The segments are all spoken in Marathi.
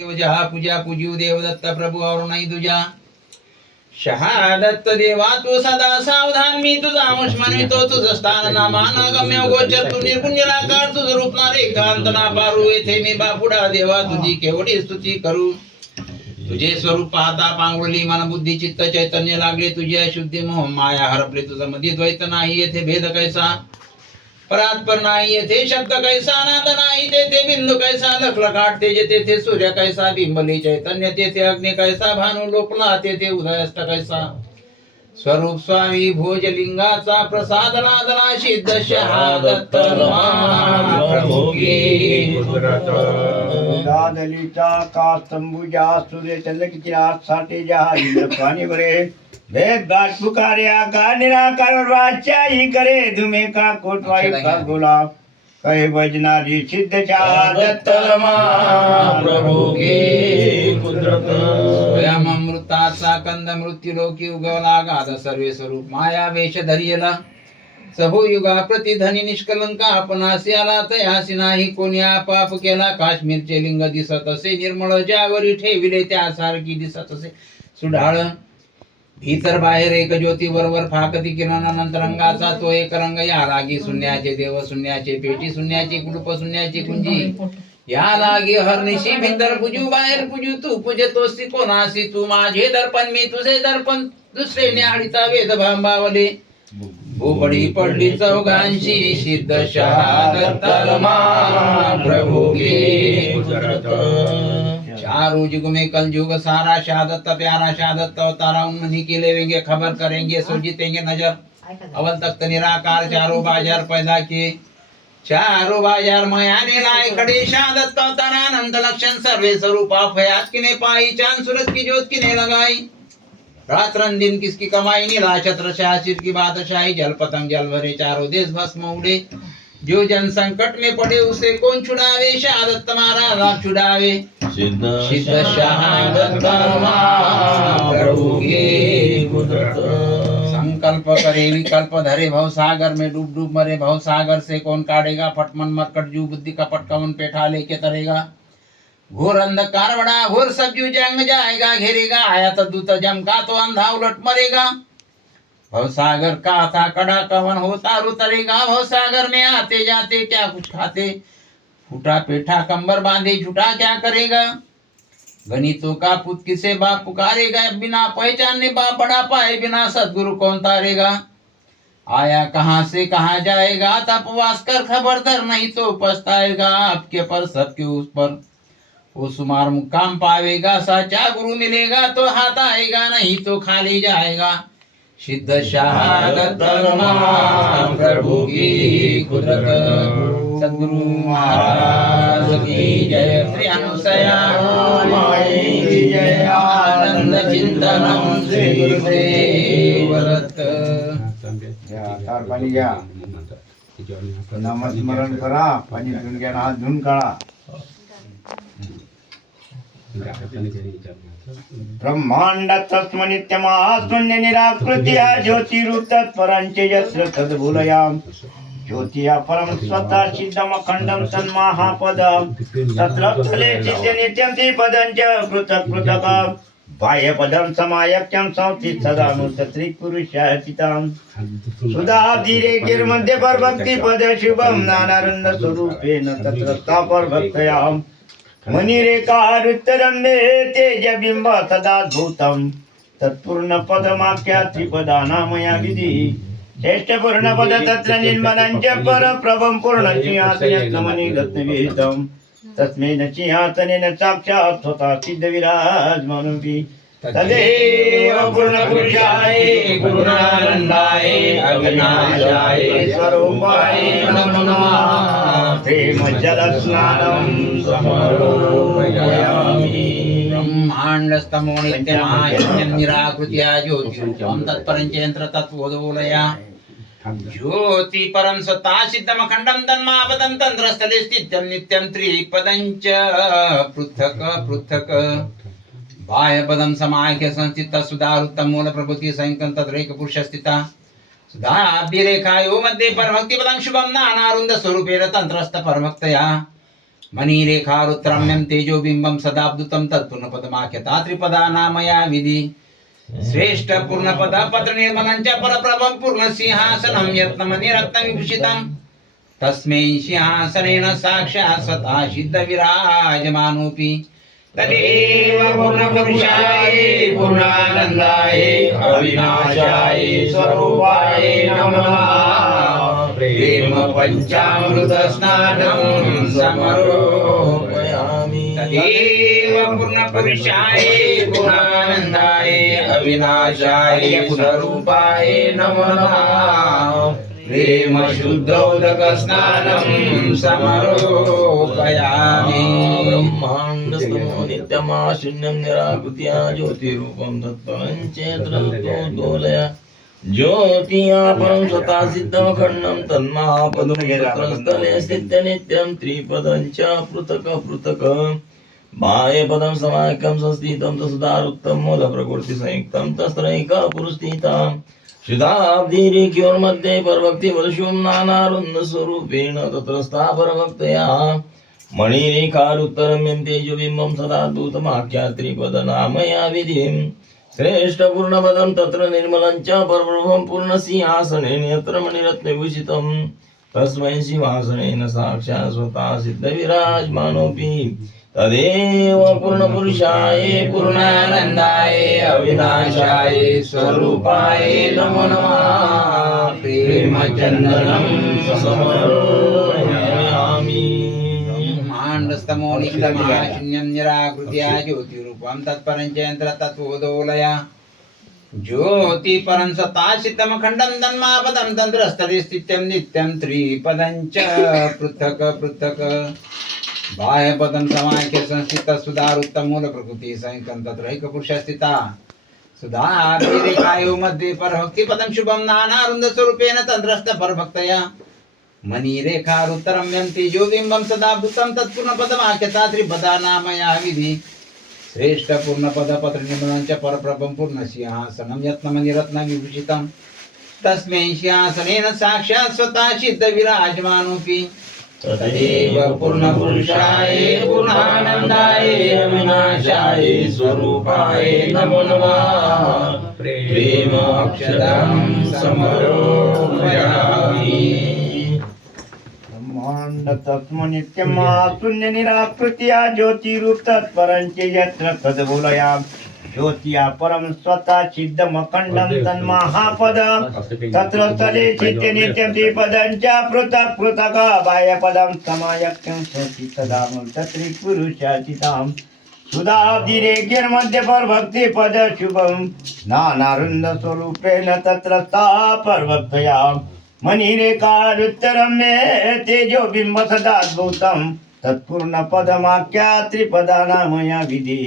जहा पूजा पूजिव देवदत्त प्रभू और नाही तुझ्या शहादत्त देवा तू सदा सावधान मी तुझा अंश मानवितो तुझं स्थान ना मान गम्य गोचर तू निर्गुण निराकार तुझं रूप ना रेखांत ना पारू येथे मी बापुडा देवा तुझी केवढी स्तुती करू तुझे स्वरूप पाहता पांगुरली मन बुद्धी चित्त चैतन्य लागले तुझी अशुद्धी मोह माया हरपले तुझं मध्ये द्वैत नाही येथे भेद कैसा परात्पर नाही येथे शब्द कैसा आनंद नाही तेथे बिंदू कैसा लखलखाट तेजे तेथे सूर्य कैसा बिंबली चैतन्य तेथे अग्नि कैसा भानु लोकला तेथे उदयस्त कैसा स्वरूप स्वामी भोजलिंगाचा प्रसाद लादला सिद्ध शहादत्त प्रभू की दादलीचा कास्तंबुजा सूर्य चंद्र की चिराग साटे जहा इंद्र पानी भरे वेद बात पुकारे आका निराकार वाचाई करे धुमे का कोटवाई का गोला कहे भजनारी सिद्ध शहादत्त प्रभू की कुदरत स्वयं अमृताचा कंद मृत्यू लोकी उगवला गाध सर्वे स्वरूप माया वेश धरियला सभो युगा प्रतिधनी निष्कलंका आपणासी आला तयासी नाही कोणी पाप केला काश्मीरचे लिंग दिसत असे निर्मळ ज्यावरी ठेविले त्यासारखी दिसत असे सुढाळ भीतर बाहेर एक ज्योती वरवर फाकती किरणानंतर रंगाचा तो एक रंग या लागी शून्याचे देव शून्याचे पेटी शून्याची कुलूप शून्याची कुंजी या लागी हरनिशी भीतर पूजू बाहेर पूजू तू पूजतोसी कोणासी तू माझे दर्पण मी तुझे दर्पण दुसरे न्याहाळीता वेद भांबावले भोपडी पडली चौघांशी सिद्ध शहादत्त प्रभू की चारों युग में कल युग सारा शहादत्त प्यारा शहादत्त अवतारा उन्हीं के लेवेंगे खबर करेंगे सो जीतेंगे नजर अवल तख्त निराकार चारों बाजार पैदा किए चारों बाजार मयाने लाए खड़े शहादत्त अवतारानंद लक्षण सर्वे स्वरूप फयात किने पाई चांद सूरज की ज्योत किने लगाई रात रन दिन किसकी कमाई नीला छत्र शासिर की बादशाही जल पतंग जल भरे चारों देश भस्म उड़े जो जन संकट में पड़े उसे कौन छुड़ावे शहादत्त महाराज आप छुड़ावे सिद्ध शहादत्त प्रभु की कुदरत संकल्प करे विकल्प धरे भव सागर में डूब डूब मरे भव सागर से कौन काटेगा फटमन मरकट जू बुद्धि कपट कवन पेठा लेके तरेगा घोर अंधकार बड़ा घोर सब्जू जंग जाएगा घेरेगा आया तो दूत जमका तो अंधा उलट मरेगा भव सागर का था कड़ा कवन होता उतरेगा भव सागर में आते जाते क्या कुछ खाते फूटा पेठा कंबर बांधे झूठा क्या करेगा गणितों का पुत किसे बाप पुकारेगा बिना पहचानने बाप बड़ा पाए बिना सदगुरु कौन तारेगा आया कहाँ से कहाँ जाएगा तपवास कर खबर धर नहीं तो पछताएगा आपके पर सबके उस पर वो सुमार मुकाम पावेगा सच्चा गुरु मिलेगा तो हाथ आएगा नहीं तो खाली जाएगा सिद्ध शहादत्त प्रभु की कुदरत सद्गुरु महाराज की जय श्री अनुसया माई की जय आनंद चिंतनम श्री गुरुदेव दत्त तार पाणी घ्या नामस्मरण करा पाणी पिऊन घ्या हात धुवून काढा ब्रह्मांड तस्म नित्यमाशून्य निराकृत्या ज्योतिरूप तत्परांचे यत्र तद्भूलया ज्योतिया परम स्वतः सिद्धम अखंडम तन्महापदम तत्र फले चित्ते नित्यं त्रिपदं च पृथक् पृथक् बाह्यपदं समायक्यं संस्थित सदानुत्तरी पुरुषाचितं सुधाधिरे गिर्मध्ये परभक्ति पद शुभम नानानंद स्वरूपेण तत्र स्थापर भक्तयाम मणिरेखारुत्तरंदे तेजबिंब सदाद्भुतं तत्पूर्ण पदमाख्या त्रिपदानामया विधि श्रेष्ठ पूर्ण पद तत्र निर्मलं च परप्रभं पूर्ण सिंहासनमणि रत्नविहितं तस्मेन सिंहासनेन साक्षात् स्वतः सिद्ध विराजमानोऽपि तदेव पूर्णपुरुषाय पूर्णानन्दाय अविनाशाय स्वरूपाय नमो नमः प्रेमजलस्नानं समर्पयामि ब्रह्माण्डस्तमो नित्यमायज्ञं निराकृत्या ज्योतिरूपं तत्परञ्चयन्त्र तत्त्वोदोलया ज्योति परम सत्ता सिद्धम अखंडम तन्मापदं तंत्रस्थले स्थित्यं नित्यं त्रिपदं च पृथक् पृथक् बाह्यपदं समाख्य संस्थित सुधारुत्तम मूल प्रभुति संकं तद्रेक पुरुष स्थिता सुधाभिरेखायो मध्ये परभक्ति पदं शुभं नानारुन्द स्वरूपेण तंत्रस्थ परभक्तया मणिरेखारुत्रम्यं तेजोबिम्बं सदाब्दुतं तत्पूर्णपदमाख्यता त्रिपदा नामया विधि श्रेष्ठ पूर्णपद पत्र निर्मलं च परप्रभं पूर्णसिंहासनं यत्नमणिरत्नविभूषितं तस्मै सिंहासनेन साक्षात् स्वतः सिद्धविराजमानोऽपि तदेव पूर्णपुरुषाय पूर्णानन्दाय अविनाशाय स्वरूपाय नमः प्रेम पंचामृत स्नानं समर्पयामि तदेव पूर्णपुरुषाय पूर्णानन्दाय अविनाशाय स्वरूपाय नमः प्रेम शुद्धोदक स्नानं समर्पयामि ब्रह्माण्डस्थमो नित्यमा शून्यं निराकृत्या ज्योतिरूपं तत्परं चेत्रलोलय ज्योतिया परं स्वतः सिद्धमखण्डं तन्महापदं तत्रस्थले स्थित्य नित्यं त्रिपदं च पृथक् पृथक् बाह्यपदं समायकं संस्थितं तसुदारुक्तं मूलप्रकृतिसंयुक्तं तत्रैकपुरुस्थिताम् शुद्धाब्धिरेख्योर्मध्ये परभक्तिवर्षुं नानारुन्दस्वरूपेण तत्रस्था परभक्तया मणिरेखारुत्तरम्यं तेजोबिम्बं सदाद्भुतमाख्या त्रिपदनामया विधिं श्रेष्ठपूर्णपदं तत्र निर्मलं च परब्रह्मं पूर्णसिंहासनेन यत्र मणिरत्नविभूषितं तस्मै सिंहासनेन साक्षात् स्वतः सिद्धविराजमानोऽपि तदेव पूर्णपुरुषाय पूर्णानन्दाय अविनाशाय स्वरूपाय नमो नमः प्रेमचन्दनं समर्पयामि ब्रह्माण्डस्थमो नित्यमहाशून्यं निराकृत्या ज्योतिरूपं तत्परं च यन्त्रतत्त्वोदोलय ज्योतिपरं सताशितमखण्डं तन्मापदं तन्त्रस्थले स्थित्यं नित्यं त्रिपदं च पृथक् पृथक् बाह्यपदं समाख्य संस्थित सुधारुत्तम मूल प्रकृति संयुक्तं तत्रैकपुरुष स्थिता सुधारेखायो मध्ये परभक्तिपदं शुभं नानारुन्द स्वरूपेण तन्त्रस्थ परभक्तया मणिरेखारुत्तरम्यं तेजोबिम्बं सदाभूतं तत्पूर्णपदमाख्यता त्रिपदा नामया विधि श्रेष्ठ पूर्णपद पत्र निर्मलं च परप्रभं पूर्णसिंहासनं यत्नमणिरत्नविभूषितं तस्मै सिंहासनेन साक्षात् स्वतः सिद्धविराजमानोऽपि तदेव पूर्णपुरुषाय पूर्णानन्दाय अविनाशाय स्वरूपाय नमो नमः प्रेमाक्षरं समर्पयामि ब्रह्माण्डतत्त्वं नित्यमा शून्य निराकृत्या ज्योतिरूप तत्परं च यत्र तद्बोलया ज्योतिया परं स्वतः सिद्धमखण्डं तन्महापद तत्र स्थले चित्ते नित्यं त्रिपदं च पृथक् पृथक् बाह्यपदं समायक्तं सति तदा त्रिपुरुषाचितां सुधाब्धिरेख्यर्मध्ये परभक्तिपद शुभं नानारुन्दस्वरूपेण तत्र सा परभक्तया मणिरेखारुत्तरं मे तेजोबिम्ब सदाद्भुतं तत्पूर्णपदमाख्या त्रिपदा नामया विधि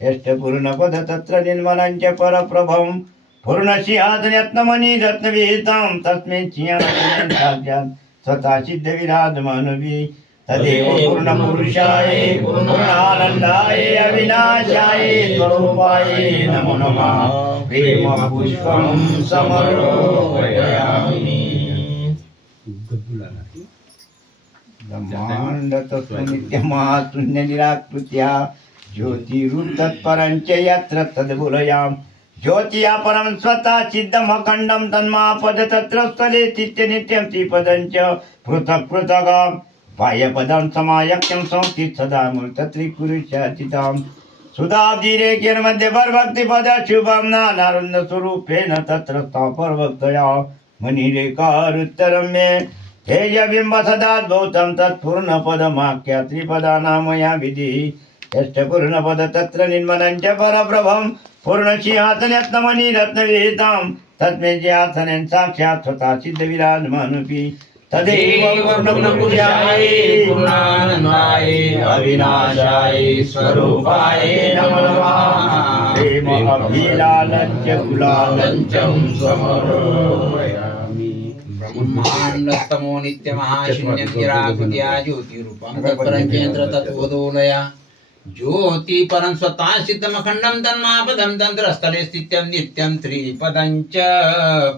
यष्टपूर्णपद तत्र निर्मलं च परप्रभं पूर्णसिंहासनयत्नमणि रत्नविहितं तस्मै सिंहासनेन साक्षात् स्वतः सिद्धविराजमानोऽपि तदेव पूर्णपुरुषाय पूर्णानन्दाय अविनाशाय स्वरूपाय नमो नमः प्रेमपुष्पं समर्पयामि ब्रह्माण्डतत्त्वं नित्यमाशून्य निराकृत्या ज्योतिरूप तत्परं च यत्र तद्बोलयां ज्योतिया परं स्वतः सिद्धमखण्डं तन्मापद तत्र स्थले स्थित्य नित्यं त्रिपदं च पृथक् पृथक् बाह्यपदं समायक्तं संस्थित सदा मूर्तत्रिपुरुषाचितां सुधाब्धिरेख्यर्मध्ये परभक्तिपद शुभं नानारुन्दस्वरूपेण तत्र स्थापरभक्तया मणिरेखारुत्तरं मे तेजबिम्ब सदाद्भुतं तत्पूर्णपदमाख्या त्रिपदा नामया विधि यष्टपूर्णपद तत्र निर्मलं च परप्रभं पूर्णसिंहासनयत्नमणि रत्नविहितं तस्मै सिंहासनेन साक्षात् स्वतः सिद्धविराजमानोऽपि तदेव पूर्णपुरुषाय पूर्णानन्दाय अविनाशाय स्वरूपाय नमो नमः प्रेमाभिलालञ्च कुलालञ्चं समर्पयामि ब्रह्माण्डस्तमो नित्यमहाशून्यं निराकृत्या ज्योतिरूपं तत्परं च यन्त्रतत्त्वोदोलय ज्योतिपरं स्वतः सिद्धमखण्डं तन्मापदं तन्त्रस्थले स्थित्यं नित्यं त्रिपदं च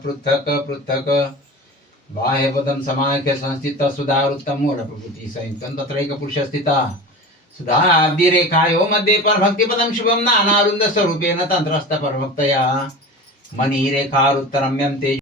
पृथक् पृथक् बाह्यपदम समाख्य संस्थित सुधारुत्तम मूढ प्रकृती संयुक्तं तत्रैक पुरुष स्थिता सुधाब्दी रेखायो मध्ये परभक्तिपदम शुभम नानारुंद स्वरूपेण तंत्रस्थ परभक्तया मणिरेखारुत्तरम्यं ते